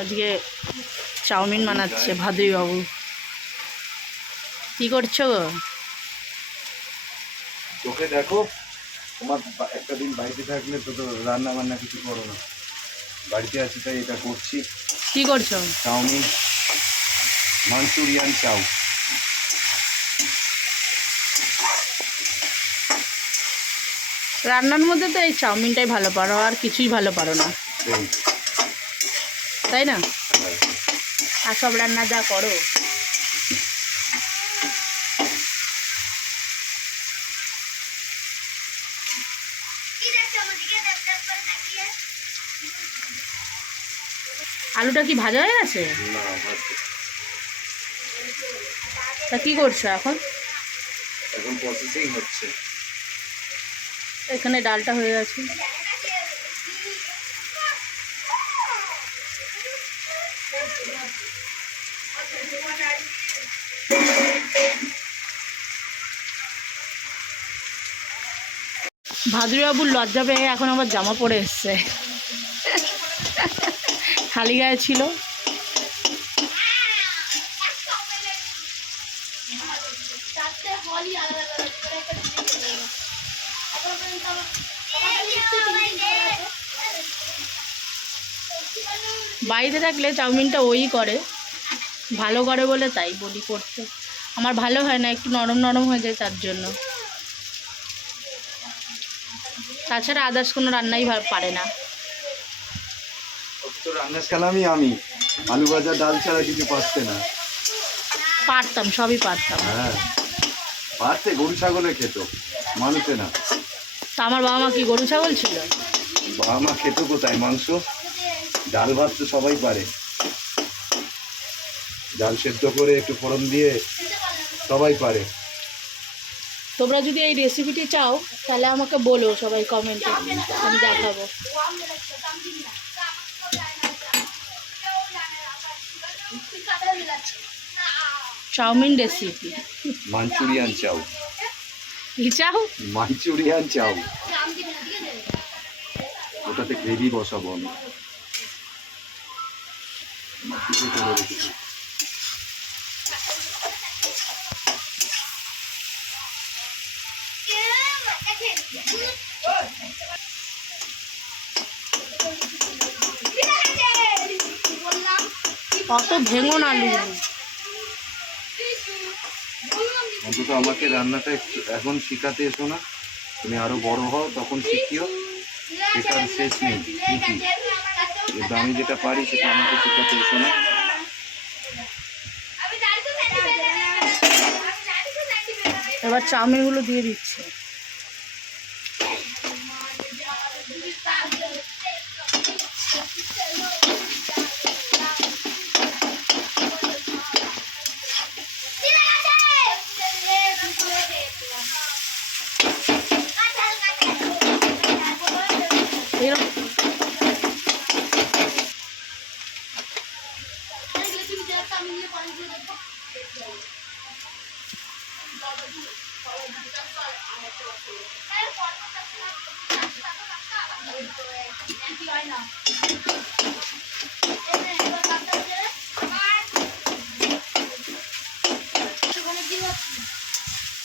আজকে চাউমিন বানাচ্ছে ভাদুইবাবু। কি করছো গো? চোখে দেখো, তোমার একটা দিন বাড়িতে থাকলে তো রান্না বান্না কিছু করো না। বাড়িতে আছি তাই এটা করছি। কি করছো? চাউমিন, মাঞ্চুরিয়ান চাউ। রান্নার মধ্যে তো এই চাউমিনটাই ভালো পারো, আর কিছুই ভালো পারো না, তাই না? আর সব রান্না যা করো। আলুটা কি ভাজা হয়ে গেছে? তা কি করছো এখন? এখন প্রসেসিং হচ্ছে। এখানে ডালটা হয়ে গেছে। ভাদুইবাবুর লজ্জা পেয়ে এখন আবার জামা পরে এসছে। খালি গায়ে ছিল। বাড়িতে থাকলে চাউমিনটা ওই করে, ভালো করে বলে তাই বলি করতে। আমার ভালো হয় না, একটু নরম নরম হয়ে যায় তার জন্য। তাছাড়া আদার্স কোনো রান্নাই পারে না। তো রান্না খেলামই আমি, আলু ভাজা ডাল ছাড়া কিছু পারতে না। পারতাম, সবই পারতাম। হ্যাঁ পারতে, গরু ছাগলে খেত, মানুষে না। তা আমার বাবা মা কি গরু ছাগল ছিল? বাবা মা খেত কোথায় মাংস? ডাল ভাত তো সবাই পারে, ডাল সেদ্ধ করে একটু ফোড়ন দিয়ে সবাই পারে। তোমরা যদি এই রেসিপিটি চাও তাহলে আমাকে বলো সবাই কমেন্টে, আমি দেখাবো। চাউমিন রেসিপি, মাঞ্চুরিয়ান চাউ। কি চাও? মাঞ্চুরিয়ান চাউ, ওটাতে গ্রেভি বসাবো আমি। অত ভেঙো না আলু। অন্তত আমাকে রান্নাটা এখন শিখাতে এসো না, তুমি আরো বড় হও তখন শিখিও, শেখার শেষ নেই। কিন্তু আমি যেটা পারি সেটা আমাকে শিখাতে এসো না। এবার চাউমিনগুলো দিয়ে দিচ্ছে।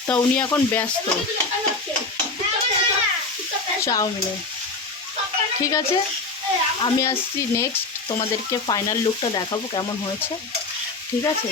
তো উনি এখন ব্যস্ত চাউমিনে। ঠিক আছে, আমি আসছি নেক্সট, তোমাদেরকে ফাইনাল লুকটা দেখাবো কেমন হয়েছে। ঠিক আছে।